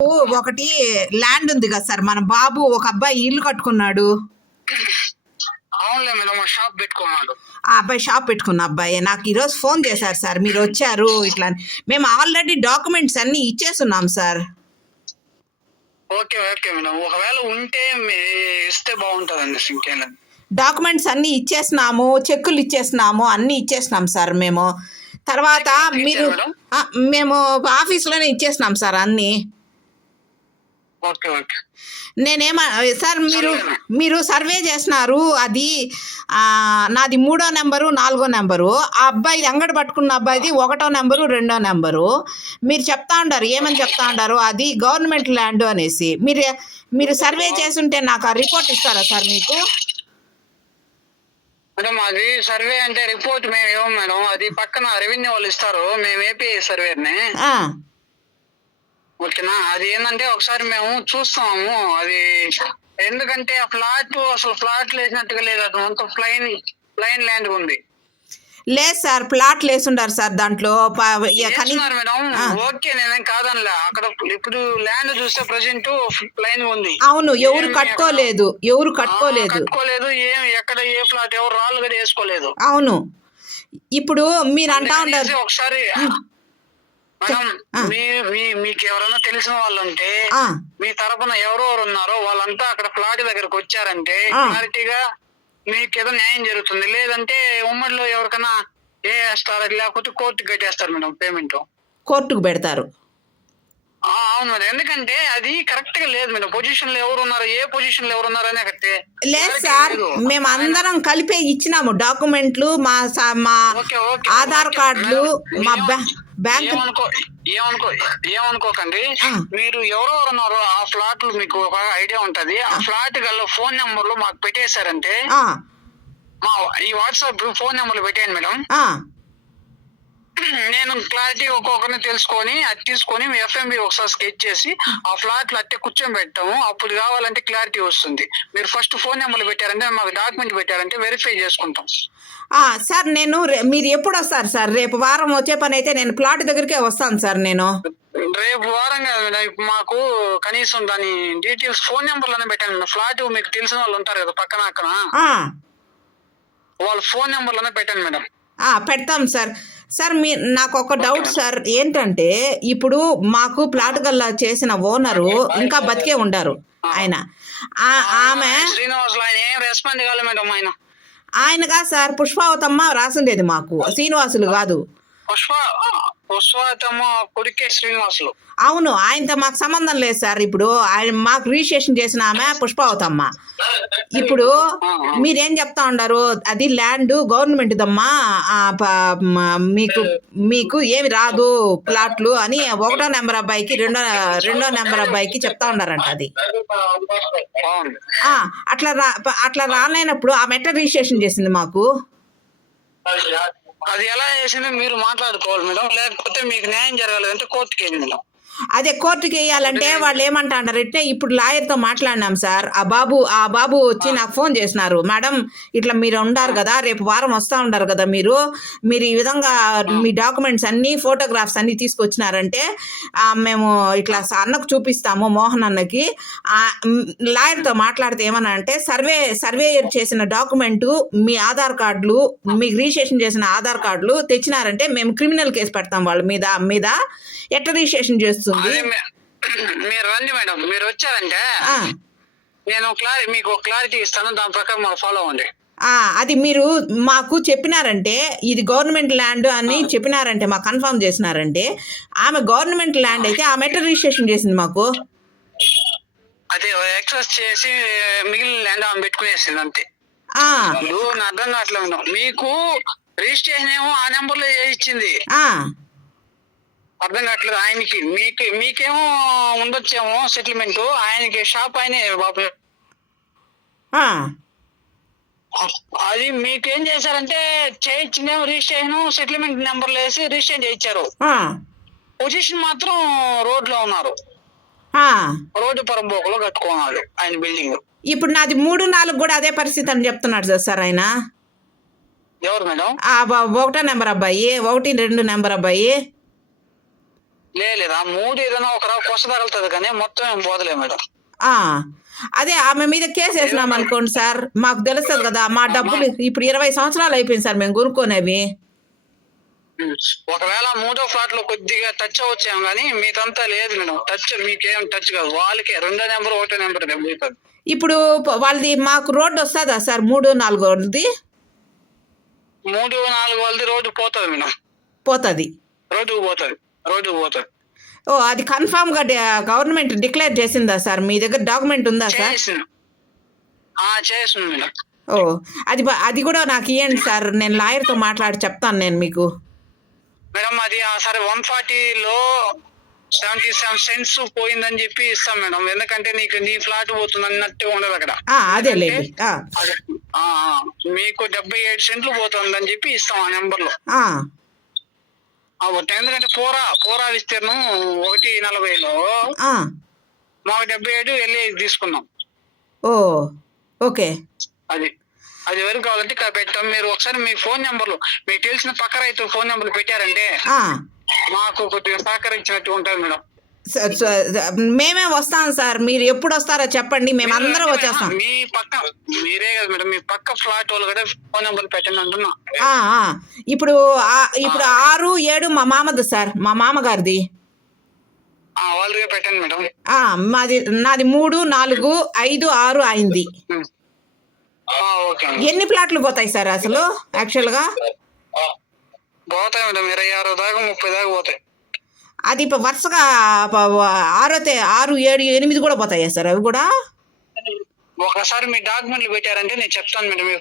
ఒకటి ల్యాండ్ ఉంది కదా సార్, మన బాబు ఒక అబ్బాయి ఇల్లు కట్టుకున్నాడు. అవునులే మేడం, షాప్ పెట్టుకున్నాడు. ఆ అబ్బాయి షాప్ పెట్టుకున్న అబ్బాయి నాకు ఈరోజు ఫోన్ చేశారు సార్, మీరు వచ్చారు ఇట్లా అని. మేము ఆల్రెడీ డాక్యుమెంట్స్ అన్ని ఇచ్చేస్తున్నాం సార్. ఓకే ఓకే మేడం, ఒకవేళ ఉంటే ఇస్తే బాగుంటుందండి. ఇంకేం డాక్యుమెంట్స్ అన్ని ఇచ్చేసినాము, చెక్కులు ఇచ్చేసినాము, అన్ని ఇచ్చేసినాం సార్ మేము. తర్వాత మీరు మేము ఆఫీస్లోనే ఇచ్చేసినాం సార్ అన్నీ. Okay okay. సార్ మీరు సర్వే చేసినారు, అది నాది 3వ నెంబరు 4వ నెంబరు, ఆ అబ్బాయి అంగడి పట్టుకున్న అబ్బాయిది 1వ నెంబరు 2వ నెంబరు. మీరు చెప్తా ఉండారు, ఏమని చెప్తా ఉండారు, అది గవర్నమెంట్ ల్యాండ్ అనేసి. మీరు సర్వే చేసుంటే నాకు ఆ రిపోర్ట్ ఇస్తారా సార్ మీకు? మేడం అది సర్వే అంటే రిపోర్ట్ మేము ఇవ్వం మేడం, అది పక్కన రెవెన్యూ వాళ్ళు ఇస్తారు, మేము ఏపీ సర్వేని. ఓకేనా, అది ఏంటంటే ఒకసారి మేము చూస్తాము అది, ఎందుకంటే ఆ ఫ్లాట్ అసలు ఫ్లాట్ వేసినట్టుగా లేదు, అది మొత్తం ప్లైన్ ల్యాండ్ ఉంది. లేదు సార్, ప్లాట్ లేసుండారు సార్ దాంట్లో. మేడం ఓకే, నేనేం కాదనిలే, అక్కడ ఇప్పుడు ల్యాండ్ చూస్తే ప్రెసెంట్ ప్లైన్ ఉంది. అవును, ఎవరు కట్టుకోలేదు ఏం ఎక్కడ ఏ ఫ్లాట్ ఎవరు రాళ్ళు కూడా వేసుకోలేదు. అవును, ఇప్పుడు మీరు అంటా ఉంటారు ఒకసారి మేడం, మీకు ఎవరైనా తెలిసిన వాళ్ళు ఉంటే మీ తరపున ఎవరెవరు ఉన్నారో వాళ్ళంతా అక్కడ ఫ్లాట్ దగ్గరకు వచ్చారంటే క్లారిటీగా మీకు ఏదో న్యాయం జరుగుతుంది. లేదంటే ఉమ్మడిలో ఎవరికైనా వేస్తారు, లేకపోతే కోర్టుకు కట్టేస్తారు మేడం, పేమెంట్ కోర్టుకు పెడతారు. అవును మేడం, ఎందుకంటే అది కరెక్ట్ గా లేదు మేడం, పొజిషన్ లో ఎవరు ఉన్నారు, ఏ పొజిషన్ లో ఎవరు ఉన్నారు అనే కట్టే లేదు సార్. మేము అందరం కలిపే ఇచ్చినాము డాక్యుమెంట్లు, మా ఆధార్ కార్డులు, మా బ్యాంక్. ఏమనుకోకండి, మీరు ఎవరెవరు ఉన్నారో ఆ ఫ్లాట్లు మీకు ఒక ఐడియా ఉంటది, ఆ ఫ్లాట్ గల ఫోన్ నెంబర్లు మాకు పెట్టేశారంటే మా ఈ వాట్సాప్ ఫోన్ నెంబర్లు పెట్టేయండి మేడం. నేను క్లారిటీ ఒక్కొక్కరిని తెలుసుకొని అది తీసుకొని మీ ఎఫ్ఎంబి ఒకసారి స్కెచ్ చేసి ఆ ఫ్లాట్ లో అట్టే కూర్చొని పెట్టాము, అప్పుడు కావాలంటే క్లారిటీ వస్తుంది. మీరు ఫస్ట్ ఫోన్ నెంబర్లు పెట్టారంటే మాకు డాక్యుమెంట్ పెట్టారంటే వెరిఫై చేసుకుంటాం. సార్ మీరు ఎప్పుడు వస్తారు సార్? రేపు వారం వచ్చే పని అయితే నేను ప్లాట్ దగ్గరికే వస్తాను సార్. నేను రేపు వారం కదా, మాకు కనీసం దాని డీటెయిల్స్ ఫోన్ నెంబర్లోనే పెట్టాను. ఫ్లాట్ మీకు తెలిసిన వాళ్ళు ఉంటారు కదా పక్కన అక్కడ, వాళ్ళ ఫోన్ నెంబర్లోనే పెట్టాను మేడం. పెడతాం సార్. సార్ నాకు ఒక డౌట్ సార్, ఏంటంటే ఇప్పుడు మాకు ప్లాట్ గల్లా చేసిన ఓనరు ఇంకా బతికే ఉండారు. ఆమె ఆయన కాదు సార్, పుష్పావతమ్మ రాసిండేది మాకు, శ్రీనివాసులు కాదు. అవును, ఆయనతో మాకు సంబంధం లేదు సార్. ఇప్పుడు ఆయన మాకు రిజిస్ట్రేషన్ చేసిన ఆమె పుష్పావతమ్మ. ఇప్పుడు మీరేం చెప్తా ఉండారు, అది ల్యాండ్ గవర్నమెంట్ దమ్మా, మీకు ఏమి రాదు ప్లాట్లు అని 1వ నెంబర్ అబ్బాయికి 2వ నెంబర్ అబ్బాయికి చెప్తా ఉన్నారంట. అది అట్లా రాలేనప్పుడు ఆమె ఎట్లా రిజిస్ట్రేషన్ చేసింది మాకు? అది ఎలా చేసిందో మీరు మాట్లాడుకోవాలి మేడం, లేకపోతే మీకు న్యాయం జరగాలంటే కోర్టుకి వెళ్ళి మేడం. అదే కోర్టుకి వేయాలంటే వాళ్ళు ఏమంటారంటే, ఇప్పుడు లాయర్తో మాట్లాడినాం సార్, ఆ బాబు వచ్చి నాకు ఫోన్ చేసినారు, మేడం ఇట్లా మీరు ఉండారు కదా, రేపు వారం వస్తూ ఉండారు కదా, మీరు ఈ విధంగా మీ డాక్యుమెంట్స్ అన్నీ ఫోటోగ్రాఫ్స్ అన్నీ తీసుకొచ్చినారంటే మేము ఇట్లా అన్నకు చూపిస్తాము, మోహన్ అన్నకి. లాయర్తో మాట్లాడితే ఏమన్నా అంటే, సర్వేయర్ చేసిన డాక్యుమెంటు, మీ ఆధార్ కార్డులు, మీకు రిజిస్ట్రేషన్ చేసిన ఆధార్ కార్డులు తెచ్చినారంటే మేము క్రిమినల్ కేసు పెడతాం వాళ్ళ మీద. ఎట్లా రిజిస్ట్రేషన్ చేస్తుంది? మీరు రండి మేడం, మీరు వచ్చారంటే నేను మీకు క్లారిటీ ఇస్తాను, దాని ప్రకారం మాకు ఫాలో అవ్వండి. అది మీరు మాకు చెప్పినారంటే, ఇది గవర్నమెంట్ ల్యాండ్ అని చెప్పినారంటే, మాకు కన్ఫర్మ్ చేసినారంటే, ఆమె గవర్నమెంట్ ల్యాండ్ అయితే ఆమె ఎట్లా రిజిస్ట్రేషన్ చేసింది మాకు? అదే ఎక్సెస్ చేసి మిగిలిన ల్యాండ్ ఆమె పెట్టుకునేసింది అంతే. నా అర్థం కావట్లేదు, మీకు రిజిస్ట్రేషన్ ఏమో ఆ నెంబర్ లో ఇచ్చింది, అర్థం కావట్లేదు ఆయనకి. మీకేమో ఉండొచ్చేమో సెటిల్మెంట్, ఆయనకి షాప్ ఆయనే బాబు. అది మీకేం చేశారంటే చేయించిందేమో రిజిస్ట్రేషన్, సెటిల్మెంట్ నెంబర్లు వేసి రిజిస్ట్రేషన్ చేయించారు, పొజిషన్ మాత్రం రోడ్ లో ఉన్నారు, రోడ్డు పరంబోకలో కట్టుకున్నాడు ఆయన బిల్డింగ్. ఇప్పుడు నాది 3, 4 కూడా అదే పరిస్థితి అని చెప్తున్నాడు సార్ ఆయన. ఎవరు మేడం? 1వ నెంబర్ అబ్బాయి, 1, 2 నెంబర్ అబ్బాయి. లేదు ఆ 3 ఏదైనా ఒక రావు కొస తగులుతుంది కానీ మొత్తం ఏం పోదలే మేడం. ఆ, అదే ఆమె మీద కేసు వేసినాం అనుకోండి సార్, మాకు తెలుస్తుంది కదా, మా డబ్బులు ఇప్పుడు 20 సంవత్సరాలు అయిపోయింది సార్ మేము కొనుక్కోనేవి. ఒకవేళ 3వ ఫ్లాట్ లో కొద్దిగా టచ్ అవ్వచ్చాం కానీ మీకంతా లేదు మేడం. టచ్ మీకేం టచ్ కాదు, వాళ్ళకే 2వ నెంబర్ 1వ నెంబర్ దెబ్బ. ఇప్పుడు వాళ్ళది మాకు రోడ్డు వస్తుందా సార్ 3, 4ది? 3, 4 వాళ్ళది రోడ్డు పోతుంది మేడం. పోతుంది. రోడ్డు పోతుంది. ఓ, అది కన్ఫామ్ గా గవర్నమెంట్ డిక్లేర్ చేసిందా సార్? మీ దగ్గర డాక్యుమెంట్ ఉందా సార్? చేసిన మేడం. ఓ, అది కూడా నాకు ఇవ్వండి సార్, నేను లాయర్తో మాట్లాడి చెప్తాను నేను మీకు. మేడం అది సరే 140లో 77 సెంట్స్ పోయిందని చెప్పి ఇస్తాం మేడం. ఎందుకంటే నీ ఫ్లాట్ పోతుంది అన్నట్టు ఉండదు అక్కడ. అదేలేండి. మీకు 77 సెంట్లు పోతుందని చెప్పి ఇస్తాం ఆ నెంబర్ లో. ఎందుకంటే పోరా విస్తీర్ణం 140లో మాకు 77 వెళ్ళి తీసుకున్నాం. ఓ, ఓకే. అది ఎవరికి కావాలంటే ఇక్కడ పెట్టాం. మీరు ఒకసారి మీ ఫోన్ నెంబర్లు, మీకు తెలిసిన పక్క రైతు ఫోన్ నెంబర్లు పెట్టారంటే మాకు కొద్దిగా సహకరించినట్టు ఉంటుంది మేడం. మేమే వస్తాం సార్, మీరు ఎప్పుడు వస్తారో చెప్పండి, మేము అందరం వచ్చేస్తాం. మీ పక్క మీరే కదా మేడం, మీ పక్క ఫ్లాట్ వాళ్ళు కూడా ఫోన్ నెంబర్లు పెట్టండి అంటున్నా. ఇప్పుడు 6, 7 మా మామది సార్, మా మామగారిది. వాళ్ళుగా పెట్టండి మేడం. నాది 3, 4, 5, 6 అయింది. ఎన్ని ప్లాట్లు పోతాయి సార్ అసలు యాక్చువల్ గా? పోతాయి మేడం 26 దాకా 30 దాకా పోతాయి. అది వరుసగా 6, 7, 8 కూడా పోతాయా సార్ అవి కూడా? ఒకసారి మీ డాక్యుమెంట్లు పెట్టారంటే నేను చెప్తాను మేడం.